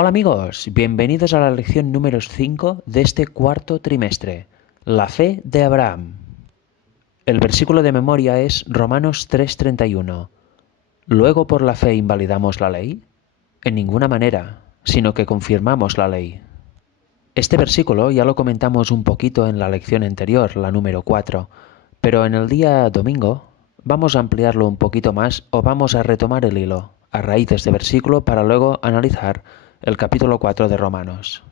Hola amigos, bienvenidos a la lección número 5 de este cuarto trimestre, la fe de Abraham. El versículo de memoria es Romanos 3:31. ¿Luego por la fe invalidamos la ley? En ninguna manera, sino que confirmamos la ley. Este versículo ya lo comentamos un poquito en la lección anterior, la número 4, pero en el día domingo vamos a ampliarlo un poquito más o vamos a retomar el hilo a raíz de este versículo para luego analizar el capítulo 4 de Romanos,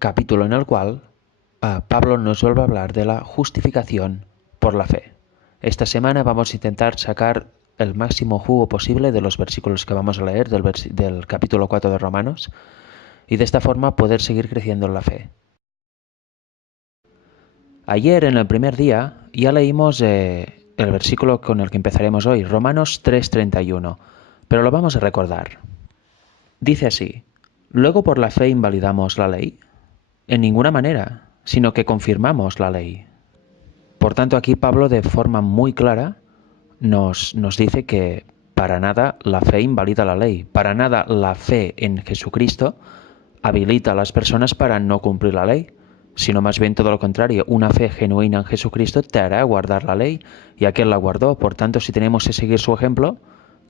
capítulo en el cual Pablo nos vuelve a hablar de la justificación por la fe. Esta semana vamos a intentar sacar el máximo jugo posible de los versículos que vamos a leer del capítulo 4 de Romanos y de esta forma poder seguir creciendo en la fe. Ayer, en el primer día, ya leímos el versículo con el que empezaremos hoy, Romanos 3:31, pero lo vamos a recordar. Dice así: ¿luego por la fe invalidamos la ley? En ninguna manera, sino que confirmamos la ley. Por tanto, aquí Pablo de forma muy clara nos dice que para nada la fe invalida la ley, para nada la fe en Jesucristo habilita a las personas para no cumplir la ley, sino más bien todo lo contrario, una fe genuina en Jesucristo te hará guardar la ley, y aquel la guardó. Por tanto, si tenemos que seguir su ejemplo,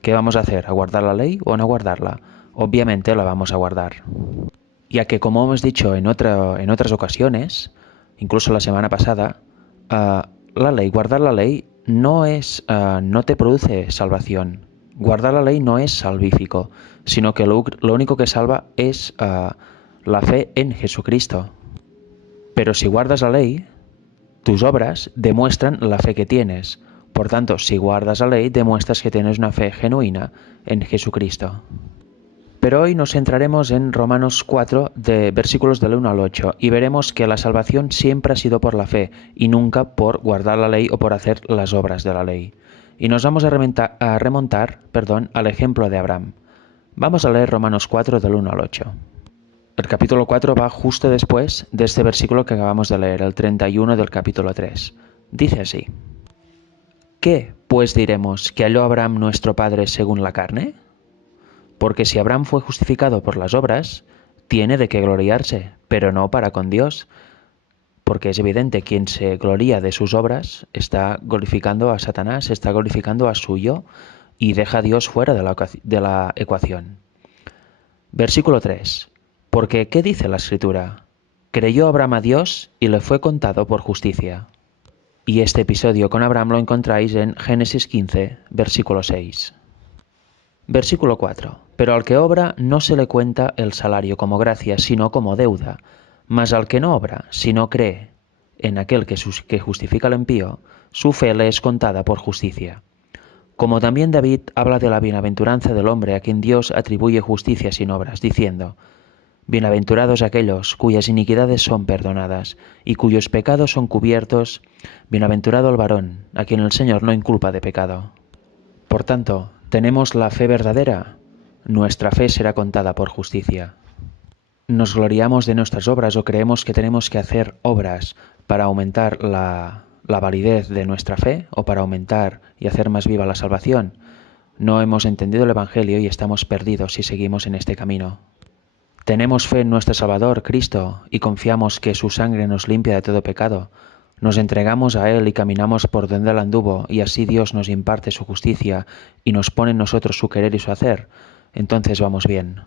¿qué vamos a hacer? ¿A guardar la ley o no guardarla? Obviamente la vamos a guardar. Ya que, como hemos dicho en otras ocasiones, incluso la semana pasada, guardar la ley no te produce salvación. Guardar la ley no es salvífico, sino que lo único que salva es la fe en Jesucristo. Pero si guardas la ley, tus obras demuestran la fe que tienes. Por tanto, si guardas la ley, demuestras que tienes una fe genuina en Jesucristo. Pero hoy nos centraremos en Romanos 4, de versículos del 1 al 8, y veremos que la salvación siempre ha sido por la fe, y nunca por guardar la ley o por hacer las obras de la ley. Y nos vamos a remontar al ejemplo de Abraham. Vamos a leer Romanos 4 del 1 al 8. El capítulo 4 va justo después de este versículo que acabamos de leer, el 31 del capítulo 3. Dice así: ¿qué, pues, diremos que halló Abraham nuestro padre según la carne? Porque si Abraham fue justificado por las obras, tiene de qué gloriarse, pero no para con Dios, porque es evidente, quien se gloría de sus obras está glorificando a Satanás, está glorificando a su yo y deja a Dios fuera de la ecuación. Versículo 3. Porque, ¿qué dice la Escritura? Creyó Abraham a Dios y le fue contado por justicia. Y este episodio con Abraham lo encontráis en Génesis 15, versículo 6. Versículo 4. Pero al que obra no se le cuenta el salario como gracia, sino como deuda. Mas al que no obra, sino cree en aquel que justifica al impío, su fe le es contada por justicia. Como también David habla de la bienaventuranza del hombre a quien Dios atribuye justicia sin obras, diciendo: bienaventurados aquellos cuyas iniquidades son perdonadas y cuyos pecados son cubiertos, bienaventurado el varón a quien el Señor no inculpa de pecado. Por tanto, ¿tenemos la fe verdadera? Nuestra fe será contada por justicia. ¿Nos gloriamos de nuestras obras o creemos que tenemos que hacer obras para aumentar la validez de nuestra fe o para aumentar y hacer más viva la salvación? No hemos entendido el Evangelio y estamos perdidos si seguimos en este camino. Tenemos fe en nuestro Salvador, Cristo, y confiamos que su sangre nos limpia de todo pecado. Nos entregamos a Él y caminamos por donde Él anduvo, y así Dios nos imparte su justicia y nos pone en nosotros su querer y su hacer. Entonces vamos bien.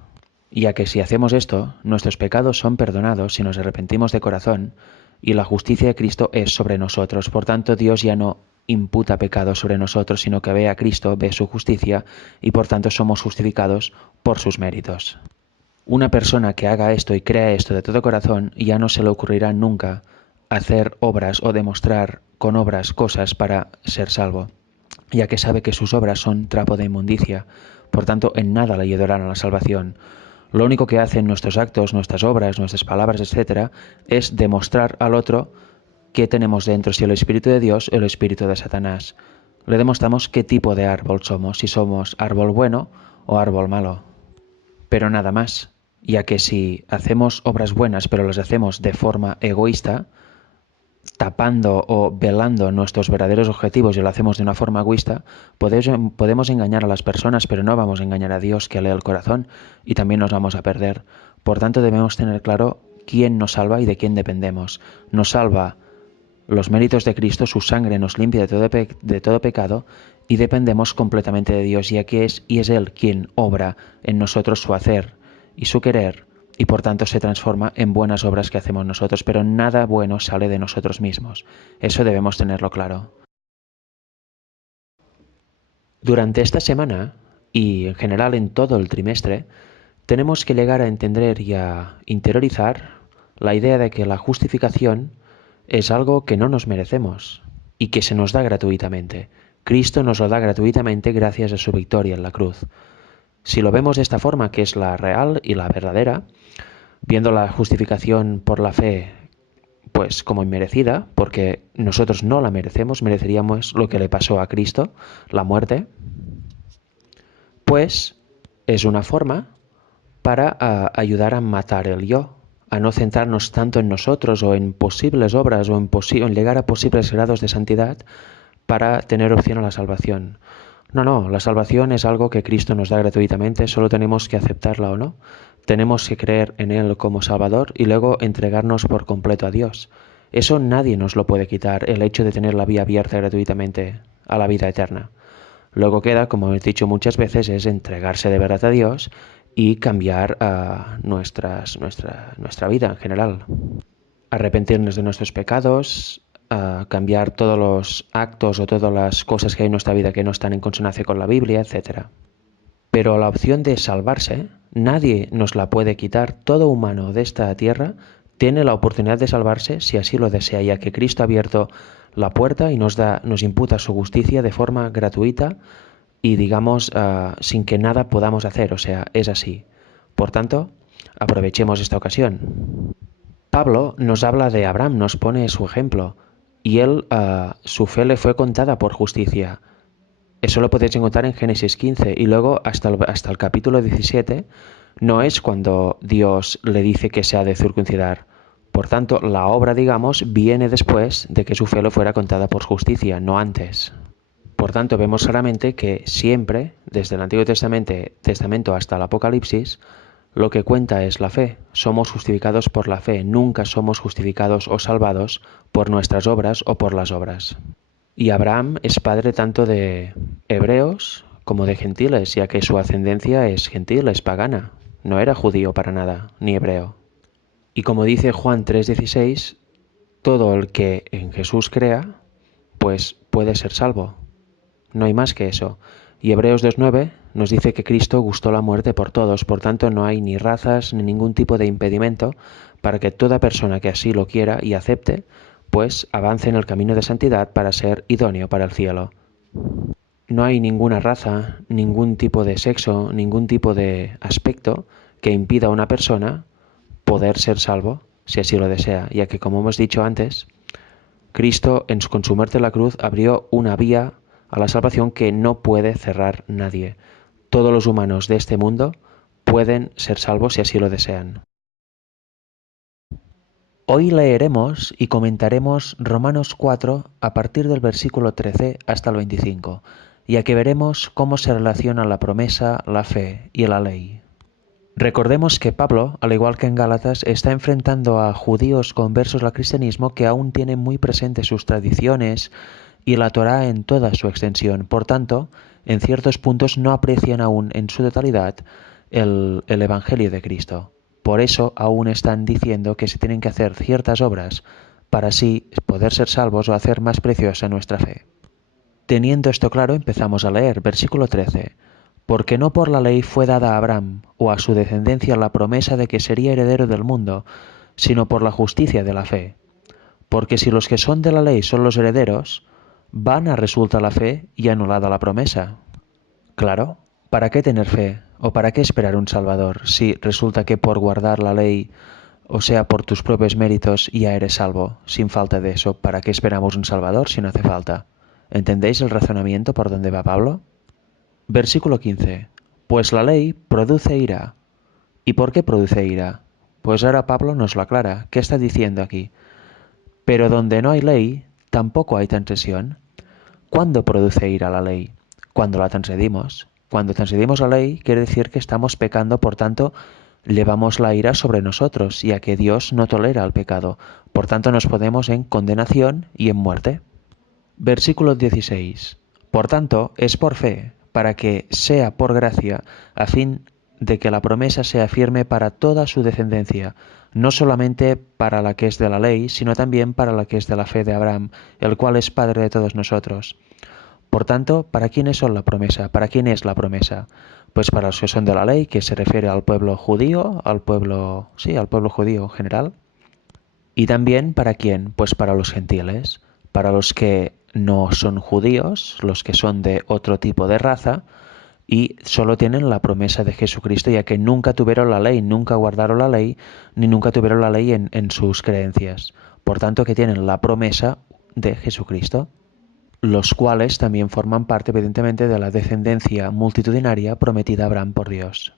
Ya que si hacemos esto, nuestros pecados son perdonados si nos arrepentimos de corazón, y la justicia de Cristo es sobre nosotros. Por tanto, Dios ya no imputa pecado sobre nosotros, sino que ve a Cristo, ve su justicia, y por tanto somos justificados por sus méritos. Una persona que haga esto y crea esto de todo corazón, ya no se le ocurrirá nunca hacer obras o demostrar con obras cosas para ser salvo, ya que sabe que sus obras son trapo de inmundicia. Por tanto, en nada le ayudarán a la salvación. Lo único que hacen nuestros actos, nuestras obras, nuestras palabras, etc., es demostrar al otro qué tenemos dentro, si el Espíritu de Dios o el Espíritu de Satanás. Le demostramos qué tipo de árbol somos, si somos árbol bueno o árbol malo. Pero nada más, ya que si hacemos obras buenas pero las hacemos de forma egoísta, tapando o velando nuestros verdaderos objetivos y lo hacemos de una forma egoísta, podemos engañar a las personas, pero no vamos a engañar a Dios, que lee el corazón, y también nos vamos a perder. Por tanto, debemos tener claro quién nos salva y de quién dependemos. Nos salva los méritos de Cristo, su sangre nos limpia de todo pecado y dependemos completamente de Dios, ya que es Él quien obra en nosotros su hacer y su querer, y por tanto se transforma en buenas obras que hacemos nosotros, pero nada bueno sale de nosotros mismos. Eso debemos tenerlo claro. Durante esta semana, y en general en todo el trimestre, tenemos que llegar a entender y a interiorizar la idea de que la justificación es algo que no nos merecemos y que se nos da gratuitamente. Cristo nos lo da gratuitamente gracias a su victoria en la cruz. Si lo vemos de esta forma, que es la real y la verdadera, viendo la justificación por la fe pues como inmerecida, porque nosotros no la merecemos, mereceríamos lo que le pasó a Cristo, la muerte, pues es una forma para ayudar a matar el yo, a no centrarnos tanto en nosotros o en posibles obras o en llegar a posibles grados de santidad para tener opción a la salvación. No, la salvación es algo que Cristo nos da gratuitamente, solo tenemos que aceptarla o no. Tenemos que creer en Él como Salvador y luego entregarnos por completo a Dios. Eso nadie nos lo puede quitar, el hecho de tener la vía abierta gratuitamente a la vida eterna. Luego queda, como he dicho muchas veces, es entregarse de verdad a Dios y cambiar nuestra vida en general. Arrepentirnos de nuestros pecados, cambiar todos los actos o todas las cosas que hay en nuestra vida que no están en consonancia con la Biblia, etc. Pero la opción de salvarse, nadie nos la puede quitar. Todo humano de esta tierra tiene la oportunidad de salvarse si así lo desea, ya que Cristo ha abierto la puerta y nos imputa su justicia de forma gratuita y digamos sin que nada podamos hacer, o sea, es así. Por tanto, aprovechemos esta ocasión. Pablo nos habla de Abraham, nos pone su ejemplo, y él, su fe le fue contada por justicia. Eso lo podéis encontrar en Génesis 15 y luego hasta el capítulo 17 no es cuando Dios le dice que se ha de circuncidar. Por tanto, la obra, digamos, viene después de que su fe le fuera contada por justicia, no antes. Por tanto, vemos claramente que siempre, desde el Antiguo Testamento hasta el Apocalipsis, lo que cuenta es la fe. Somos justificados por la fe, nunca somos justificados o salvados por nuestras obras o por las obras. Y Abraham es padre tanto de hebreos como de gentiles, ya que su ascendencia es gentil, es pagana. No era judío para nada, ni hebreo. Y como dice Juan 3:16, todo el que en Jesús crea, pues puede ser salvo. No hay más que eso. Y Hebreos 2:9 nos dice que Cristo gustó la muerte por todos, por tanto no hay ni razas ni ningún tipo de impedimento para que toda persona que así lo quiera y acepte, pues avance en el camino de santidad para ser idóneo para el cielo. No hay ninguna raza, ningún tipo de sexo, ningún tipo de aspecto que impida a una persona poder ser salvo si así lo desea, ya que como hemos dicho antes, Cristo con su muerte en la cruz abrió una vía a la salvación que no puede cerrar nadie. Todos los humanos de este mundo pueden ser salvos si así lo desean. Hoy leeremos y comentaremos Romanos 4 a partir del versículo 13 hasta el 25, ya que veremos cómo se relacionan la promesa, la fe y la ley. Recordemos que Pablo, al igual que en Gálatas, está enfrentando a judíos conversos al cristianismo que aún tienen muy presentes sus tradiciones y la Torá en toda su extensión. Por tanto, en ciertos puntos no aprecian aún en su totalidad el Evangelio de Cristo. Por eso aún están diciendo que se tienen que hacer ciertas obras para así poder ser salvos o hacer más preciosa nuestra fe. Teniendo esto claro, empezamos a leer. Versículo 13. Porque no por la ley fue dada a Abraham o a su descendencia la promesa de que sería heredero del mundo, sino por la justicia de la fe. Porque si los que son de la ley son los herederos, vana resulta la fe y anulada la promesa. Claro, ¿para qué tener fe o para qué esperar un Salvador si resulta que por guardar la ley, o sea, por tus propios méritos, ya eres salvo? Sin falta de eso, ¿para qué esperamos un Salvador si no hace falta? ¿Entendéis el razonamiento por donde va Pablo? Versículo 15. Pues la ley produce ira. ¿Y por qué produce ira? Pues ahora Pablo nos lo aclara. ¿Qué está diciendo aquí? Pero donde no hay ley, tampoco hay transgresión. ¿Cuándo produce ira la ley? Cuando la transgredimos. Cuando transgredimos la ley quiere decir que estamos pecando, por tanto, llevamos la ira sobre nosotros, ya que Dios no tolera el pecado. Por tanto, nos ponemos en condenación y en muerte. Versículo 16. Por tanto, es por fe, para que sea por gracia, a fin de que la promesa sea firme para toda su descendencia, no solamente para la que es de la ley, sino también para la que es de la fe de Abraham, el cual es Padre de todos nosotros. Por tanto, ¿para quiénes son la promesa? ¿Para quién es la promesa? Pues para los que son de la ley, que se refiere al pueblo judío, al pueblo judío en general. ¿Y también para quién? Pues para los gentiles, para los que no son judíos, los que son de otro tipo de raza y solo tienen la promesa de Jesucristo, ya que nunca tuvieron la ley, nunca guardaron la ley, ni nunca tuvieron la ley en sus creencias. Por tanto, que tienen la promesa de Jesucristo, los cuales también forman parte, evidentemente, de la descendencia multitudinaria prometida a Abraham por Dios.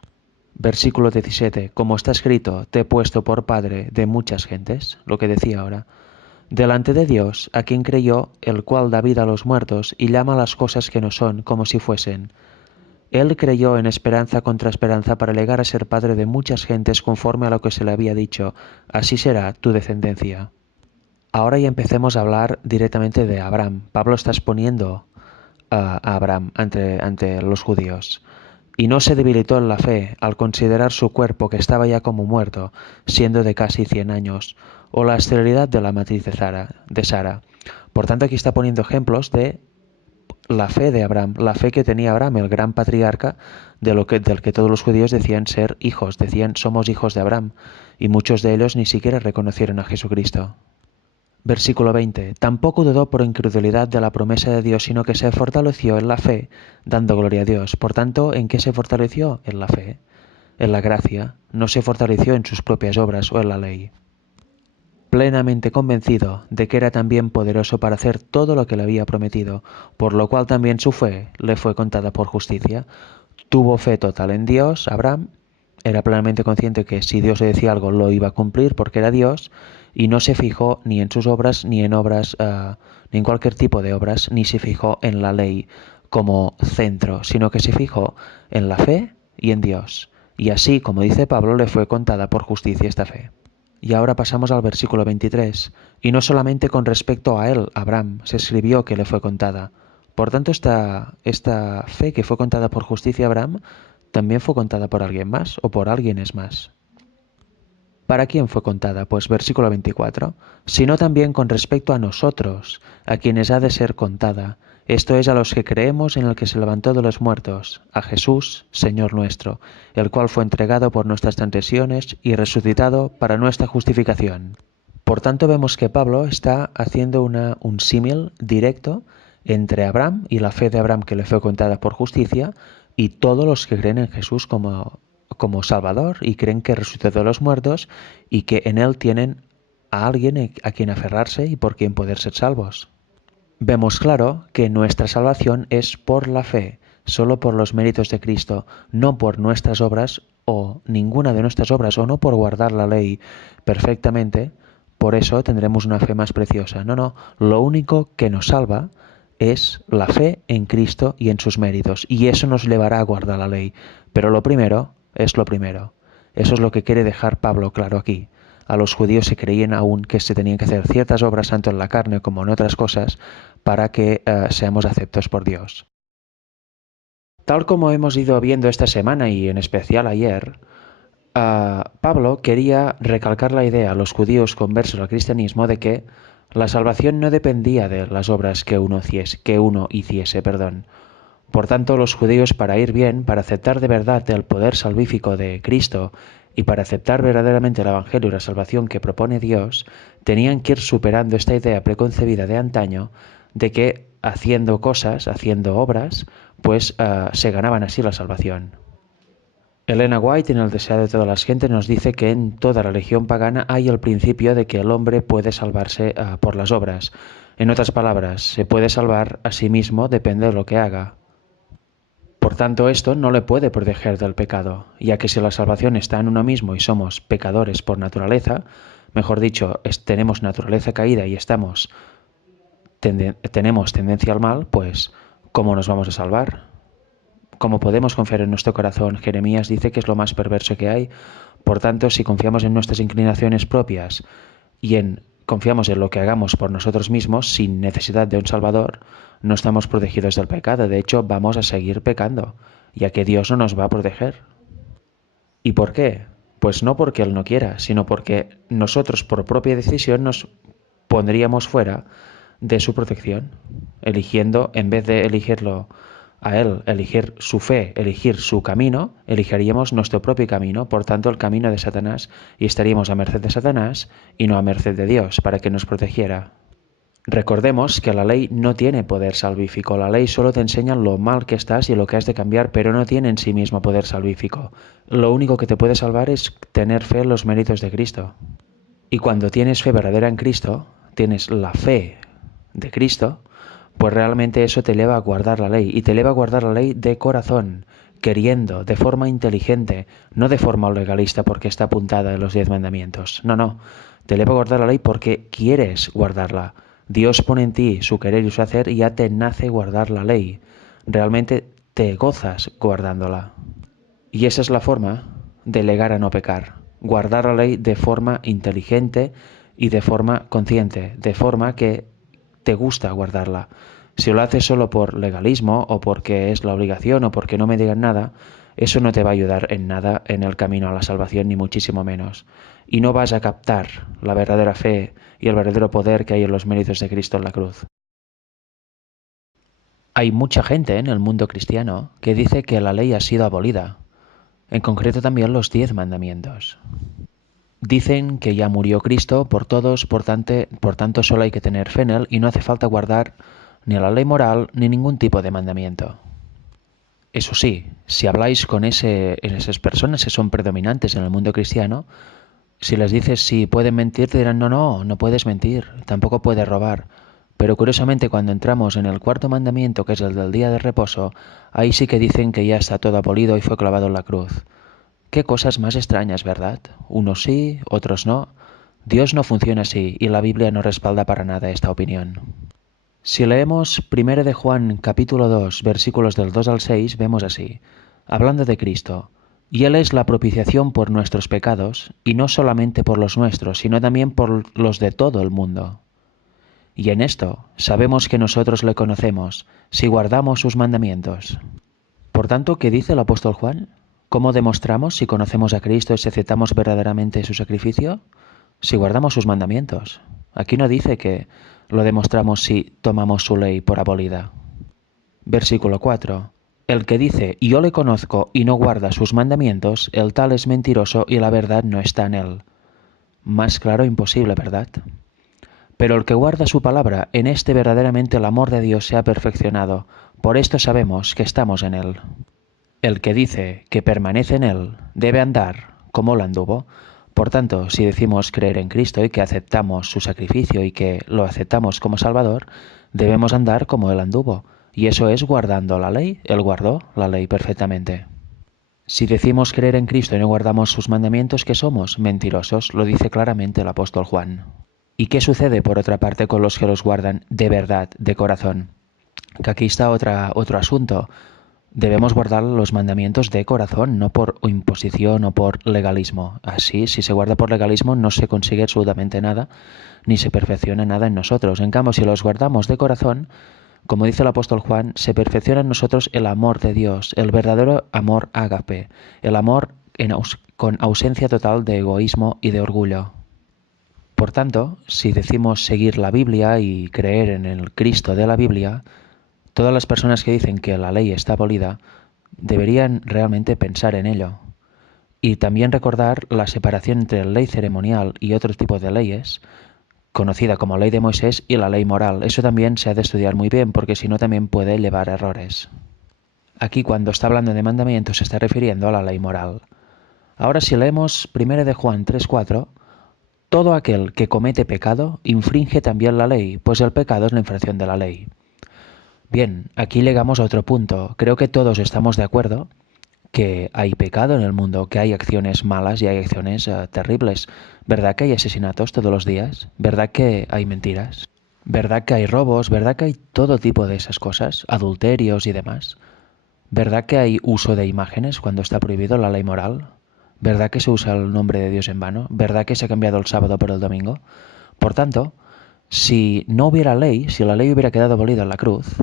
Versículo 17. Como está escrito, te he puesto por padre de muchas gentes, lo que decía ahora, delante de Dios, a quien creyó, el cual da vida a los muertos y llama las cosas que no son como si fuesen. Él creyó en esperanza contra esperanza para llegar a ser padre de muchas gentes conforme a lo que se le había dicho, así será tu descendencia. Ahora ya empecemos a hablar directamente de Abraham. Pablo está exponiendo a Abraham ante los judíos. Y no se debilitó en la fe al considerar su cuerpo que estaba ya como muerto, siendo de casi 100 años, o la esterilidad de la matriz de Sara. Por tanto, aquí está poniendo ejemplos de la fe de Abraham, la fe que tenía Abraham, el gran patriarca del que todos los judíos decían ser hijos, decían somos hijos de Abraham, y muchos de ellos ni siquiera reconocieron a Jesucristo. Versículo 20. Tampoco dudó por incredulidad de la promesa de Dios, sino que se fortaleció en la fe, dando gloria a Dios. Por tanto, ¿en qué se fortaleció? En la fe, en la gracia. No se fortaleció en sus propias obras o en la ley. Plenamente convencido de que era también poderoso para hacer todo lo que le había prometido, por lo cual también su fe le fue contada por justicia. Tuvo fe total en Dios, Abraham, era plenamente consciente que si Dios le decía algo lo iba a cumplir porque era Dios, y no se fijó ni en sus obras, ni en obras, ni en cualquier tipo de obras, ni se fijó en la ley como centro, sino que se fijó en la fe y en Dios. Y así, como dice Pablo, le fue contada por justicia esta fe. Y ahora pasamos al versículo 23. Y no solamente con respecto a él, Abraham, se escribió que le fue contada. Por tanto, esta fe que fue contada por justicia a Abraham, también fue contada por alguien más o por alguienes más. ¿Para quién fue contada? Pues versículo 24. Sino también con respecto a nosotros, a quienes ha de ser contada. Esto es a los que creemos en el que se levantó de los muertos, a Jesús, Señor nuestro, el cual fue entregado por nuestras transgresiones y resucitado para nuestra justificación. Por tanto, vemos que Pablo está haciendo un símil directo entre Abraham y la fe de Abraham que le fue contada por justicia y todos los que creen en Jesús como Salvador y creen que resucitó de los muertos y que en él tienen a alguien a quien aferrarse y por quien poder ser salvos. Vemos claro que nuestra salvación es por la fe, solo por los méritos de Cristo, no por nuestras obras o ninguna de nuestras obras, o no por guardar la ley perfectamente, por eso tendremos una fe más preciosa. No, lo único que nos salva es la fe en Cristo y en sus méritos, y eso nos llevará a guardar la ley. Pero lo primero es lo primero. Eso es lo que quiere dejar Pablo claro aquí. A los judíos se creían aún que se tenían que hacer ciertas obras tanto en la carne como en otras cosas para que seamos aceptos por Dios. Tal como hemos ido viendo esta semana y en especial ayer, Pablo quería recalcar la idea a los judíos conversos al cristianismo de que la salvación no dependía de las obras que uno hiciese. Por tanto, los judíos, para ir bien, para aceptar de verdad el poder salvífico de Cristo y para aceptar verdaderamente el Evangelio y la salvación que propone Dios, tenían que ir superando esta idea preconcebida de antaño de que haciendo cosas, haciendo obras, pues se ganaban así la salvación. Elena White, en El deseo de todas las gentes, nos dice que en toda religión pagana hay el principio de que el hombre puede salvarse por las obras. En otras palabras, se puede salvar a sí mismo, depende de lo que haga. Por tanto, esto no le puede proteger del pecado, ya que si la salvación está en uno mismo y somos pecadores por naturaleza, mejor dicho, tenemos naturaleza caída y tenemos tendencia al mal, pues ¿cómo nos vamos a salvar? ¿Cómo podemos confiar en nuestro corazón? Jeremías dice que es lo más perverso que hay. Por tanto, si confiamos en nuestras inclinaciones propias y confiamos en lo que hagamos por nosotros mismos sin necesidad de un Salvador, no estamos protegidos del pecado. De hecho, vamos a seguir pecando, ya que Dios no nos va a proteger. ¿Y por qué? Pues no porque Él no quiera, sino porque nosotros por propia decisión nos pondríamos fuera de su protección, eligiendo, en vez de elegirlo a Él, elegir su fe, elegir su camino, elegiríamos nuestro propio camino, por tanto el camino de Satanás, y estaríamos a merced de Satanás y no a merced de Dios, para que nos protegiera. Recordemos que la ley no tiene poder salvífico, la ley solo te enseña lo mal que estás y lo que has de cambiar, pero no tiene en sí mismo poder salvífico. Lo único que te puede salvar es tener fe en los méritos de Cristo. Y cuando tienes fe verdadera en Cristo, tienes la fe de Cristo, pues realmente eso te eleva a guardar la ley, y te eleva a guardar la ley de corazón, queriendo, de forma inteligente, no de forma legalista porque está apuntada en los 10 mandamientos. No, no, te eleva a guardar la ley porque quieres guardarla. Dios pone en ti su querer y su hacer y ya te nace guardar la ley. Realmente te gozas guardándola. Y esa es la forma de legar a no pecar. Guardar la ley de forma inteligente y de forma consciente, de forma que te gusta guardarla. Si lo haces solo por legalismo o porque es la obligación o porque no me digan nada, eso no te va a ayudar en nada en el camino a la salvación, ni muchísimo menos. Y no vas a captar la verdadera fe y el verdadero poder que hay en los méritos de Cristo en la cruz. Hay mucha gente en el mundo cristiano que dice que la ley ha sido abolida, en concreto también los 10 mandamientos. Dicen que ya murió Cristo por todos, por tanto solo hay que tener fe en Él y no hace falta guardar ni la ley moral ni ningún tipo de mandamiento. Eso sí, si habláis con esas personas que son predominantes en el mundo cristiano, si les dices si pueden mentir, te dirán no puedes mentir, tampoco puedes robar. Pero curiosamente cuando entramos en el cuarto mandamiento, que es el del día de reposo, ahí sí que dicen que ya está todo abolido y fue clavado en la cruz. Qué cosas más extrañas, ¿verdad? Unos sí, otros no. Dios no funciona así y la Biblia no respalda para nada esta opinión. Si leemos 1 de Juan capítulo 2 versículos del 2 al 6, vemos así, hablando de Cristo, y Él es la propiciación por nuestros pecados, y no solamente por los nuestros, sino también por los de todo el mundo. Y en esto sabemos que nosotros le conocemos, si guardamos sus mandamientos. Por tanto, ¿qué dice el apóstol Juan? ¿Cómo demostramos si conocemos a Cristo y si aceptamos verdaderamente su sacrificio? Si guardamos sus mandamientos. Aquí no dice que lo demostramos si tomamos su ley por abolida. Versículo 4. El que dice, yo le conozco y no guarda sus mandamientos, el tal es mentiroso y la verdad no está en él. Más claro imposible, ¿verdad? Pero el que guarda su palabra, en este verdaderamente el amor de Dios se ha perfeccionado. Por esto sabemos que estamos en él. El que dice que permanece en Él debe andar como Él anduvo. Por tanto, si decimos creer en Cristo y que aceptamos su sacrificio y que lo aceptamos como Salvador, debemos andar como Él anduvo. Y eso es guardando la ley. Él guardó la ley perfectamente. Si decimos creer en Cristo y no guardamos sus mandamientos, ¿qué somos? Mentirosos, lo dice claramente el apóstol Juan. ¿Y qué sucede, por otra parte, con los que los guardan de verdad, de corazón? Que aquí está otro asunto. Debemos guardar los mandamientos de corazón, no por imposición o por legalismo. Así, si se guarda por legalismo, no se consigue absolutamente nada, ni se perfecciona nada en nosotros. En cambio, si los guardamos de corazón, como dice el apóstol Juan, se perfecciona en nosotros el amor de Dios, el verdadero amor ágape, el amor con ausencia total de egoísmo y de orgullo. Por tanto, si decimos seguir la Biblia y creer en el Cristo de la Biblia, todas las personas que dicen que la ley está abolida deberían realmente pensar en ello y también recordar la separación entre la ley ceremonial y otros tipos de leyes, conocida como ley de Moisés, y la ley moral. Eso también se ha de estudiar muy bien porque si no también puede llevar a errores. Aquí cuando está hablando de mandamientos se está refiriendo a la ley moral. Ahora si leemos 1 de Juan 3:4, todo aquel que comete pecado infringe también la ley, pues el pecado es la infracción de la ley. Bien, aquí llegamos a otro punto. Creo que todos estamos de acuerdo que hay pecado en el mundo, que hay acciones malas y hay acciones terribles. ¿Verdad que hay asesinatos todos los días? ¿Verdad que hay mentiras? ¿Verdad que hay robos? ¿Verdad que hay todo tipo de esas cosas? Adulterios y demás. ¿Verdad que hay uso de imágenes cuando está prohibido la ley moral? ¿Verdad que se usa el nombre de Dios en vano? ¿Verdad que se ha cambiado el sábado por el domingo? Por tanto, si no hubiera ley, si la ley hubiera quedado abolida en la cruz,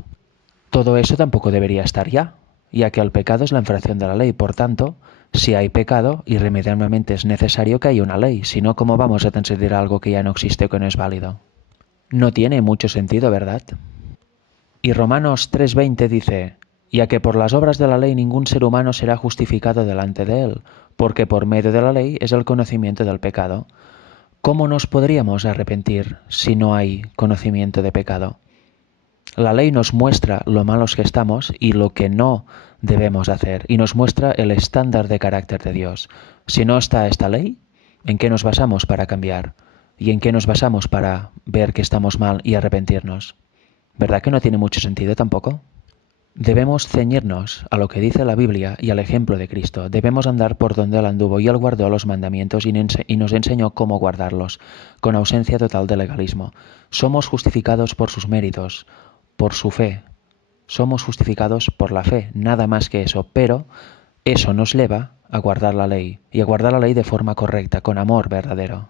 todo eso tampoco debería estar ya que el pecado es la infracción de la ley. Por tanto, si hay pecado, irremediablemente es necesario que haya una ley, si no, ¿cómo vamos a transgredir algo que ya no existe o que no es válido? No tiene mucho sentido, ¿verdad? Y Romanos 3:20 dice, ya que por las obras de la ley ningún ser humano será justificado delante de él, porque por medio de la ley es el conocimiento del pecado. ¿Cómo nos podríamos arrepentir si no hay conocimiento de pecado? La ley nos muestra lo malos que estamos y lo que no debemos hacer, y nos muestra el estándar de carácter de Dios. Si no está esta ley, ¿en qué nos basamos para cambiar? ¿Y en qué nos basamos para ver que estamos mal y arrepentirnos? ¿Verdad que no tiene mucho sentido tampoco? Debemos ceñirnos a lo que dice la Biblia y al ejemplo de Cristo. Debemos andar por donde Él anduvo y Él guardó los mandamientos y nos enseñó cómo guardarlos, con ausencia total de legalismo. Somos justificados por sus méritos, por su fe. Somos justificados por la fe, nada más que eso, pero eso nos lleva a guardar la ley, y a guardar la ley de forma correcta, con amor verdadero.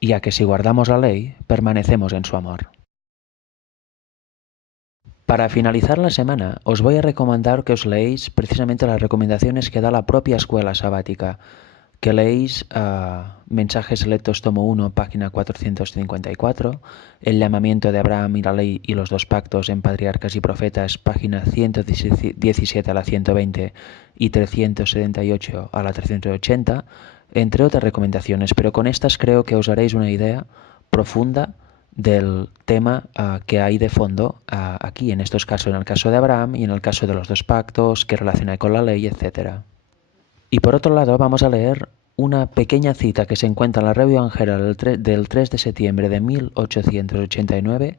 Y a que si guardamos la ley, permanecemos en su amor. Para finalizar la semana, os voy a recomendar que os leéis precisamente las recomendaciones que da la propia escuela sabática, que leéis Mensajes Selectos tomo 1, página 454, El llamamiento de Abraham y la ley y los dos pactos en Patriarcas y Profetas, página 117 a la 120 y 378 a la 380, entre otras recomendaciones, pero con estas creo que os haréis una idea profunda del tema que hay de fondo aquí, en estos casos, en el caso de Abraham y en el caso de los dos pactos, que relaciona con la ley, etc. Y por otro lado, vamos a leer una pequeña cita que se encuentra en la Review Angel del 3 de septiembre de 1889,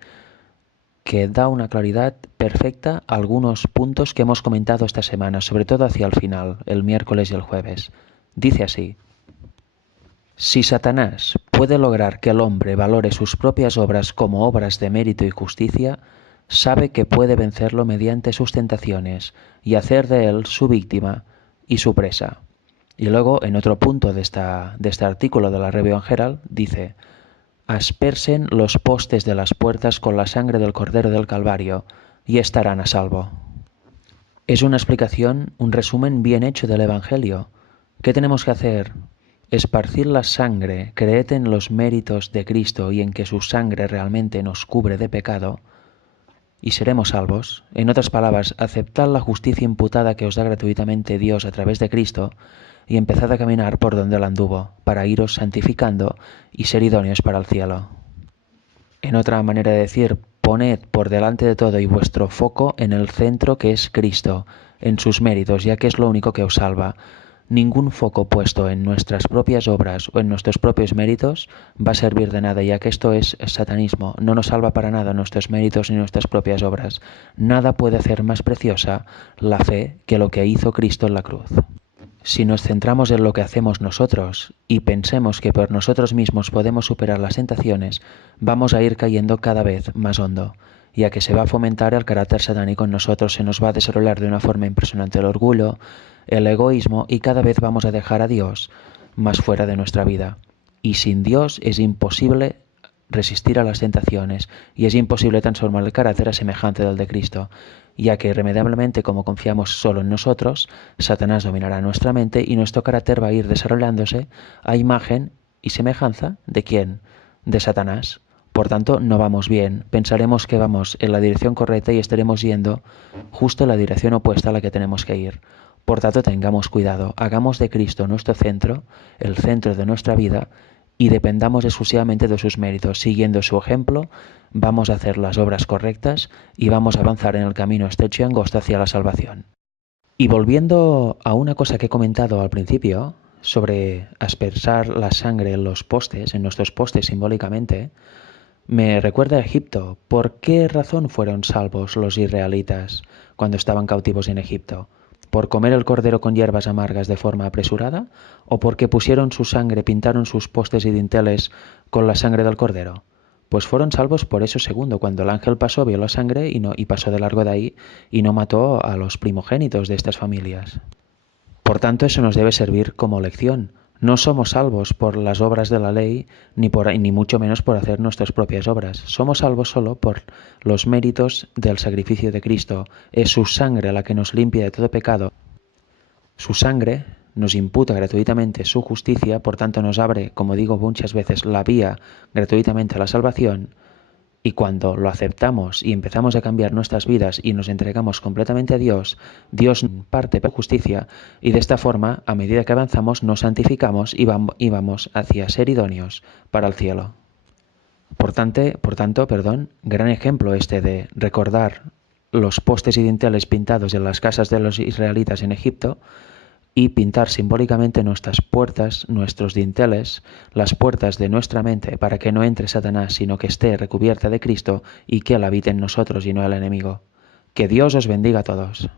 que da una claridad perfecta a algunos puntos que hemos comentado esta semana, sobre todo hacia el final, el miércoles y el jueves. Dice así: si Satanás puede lograr que el hombre valore sus propias obras como obras de mérito y justicia, sabe que puede vencerlo mediante sus tentaciones y hacer de él su víctima y su presa. Y luego, en otro punto de este artículo de la Review Herald, dice: aspersen los postes de las puertas con la sangre del Cordero del Calvario y estarán a salvo. Es una explicación, un resumen bien hecho del Evangelio. ¿Qué tenemos que hacer? Esparcir la sangre, creed en los méritos de Cristo y en que su sangre realmente nos cubre de pecado, y seremos salvos. En otras palabras, aceptad la justicia imputada que os da gratuitamente Dios a través de Cristo y empezad a caminar por donde Él anduvo, para iros santificando y ser idóneos para el cielo. En otra manera de decir, poned por delante de todo y vuestro foco en el centro que es Cristo, en sus méritos, ya que es lo único que os salva. Ningún foco puesto en nuestras propias obras o en nuestros propios méritos va a servir de nada, ya que esto es satanismo. No nos salva para nada nuestros méritos ni nuestras propias obras. Nada puede hacer más preciosa la fe que lo que hizo Cristo en la cruz. Si nos centramos en lo que hacemos nosotros y pensemos que por nosotros mismos podemos superar las tentaciones, vamos a ir cayendo cada vez más hondo, ya que se va a fomentar el carácter satánico en nosotros, se nos va a desarrollar de una forma impresionante el orgullo, el egoísmo, y cada vez vamos a dejar a Dios más fuera de nuestra vida. Y sin Dios es imposible resistir a las tentaciones y es imposible transformar el carácter a semejante del de Cristo, ya que irremediablemente, como confiamos solo en nosotros, Satanás dominará nuestra mente y nuestro carácter va a ir desarrollándose a imagen y semejanza ¿de quién? De Satanás. Por tanto, no vamos bien, pensaremos que vamos en la dirección correcta y estaremos yendo justo en la dirección opuesta a la que tenemos que ir. Por tanto, tengamos cuidado, hagamos de Cristo nuestro centro, el centro de nuestra vida, y dependamos exclusivamente de sus méritos. Siguiendo su ejemplo, vamos a hacer las obras correctas y vamos a avanzar en el camino estrecho y angosto hacia la salvación. Y volviendo a una cosa que he comentado al principio, sobre aspersar la sangre en los postes, en nuestros postes simbólicamente, me recuerda a Egipto. ¿Por qué razón fueron salvos los israelitas cuando estaban cautivos en Egipto? ¿Por comer el cordero con hierbas amargas de forma apresurada? ¿O porque pusieron su sangre, pintaron sus postes y dinteles con la sangre del cordero? pues fueron salvos por eso segundo. Cuando el ángel pasó, vio la sangre y pasó de largo de ahí y no mató a los primogénitos de estas familias. Por tanto, eso nos debe servir como lección. No somos salvos por las obras de la ley, ni mucho menos por hacer nuestras propias obras. Somos salvos solo por los méritos del sacrificio de Cristo. Es su sangre la que nos limpia de todo pecado. Su sangre nos imputa gratuitamente su justicia, por tanto nos abre, como digo muchas veces, la vía gratuitamente a la salvación. Y cuando lo aceptamos y empezamos a cambiar nuestras vidas y nos entregamos completamente a Dios, Dios parte por justicia y de esta forma, a medida que avanzamos, nos santificamos y vamos hacia ser idóneos para el cielo. Por tanto, gran ejemplo este de recordar los postes y dinteles pintados en las casas de los israelitas en Egipto y pintar simbólicamente nuestras puertas, nuestros dinteles, las puertas de nuestra mente para que no entre Satanás, sino que esté recubierta de Cristo y que Él habite en nosotros y no el enemigo. Que Dios os bendiga a todos.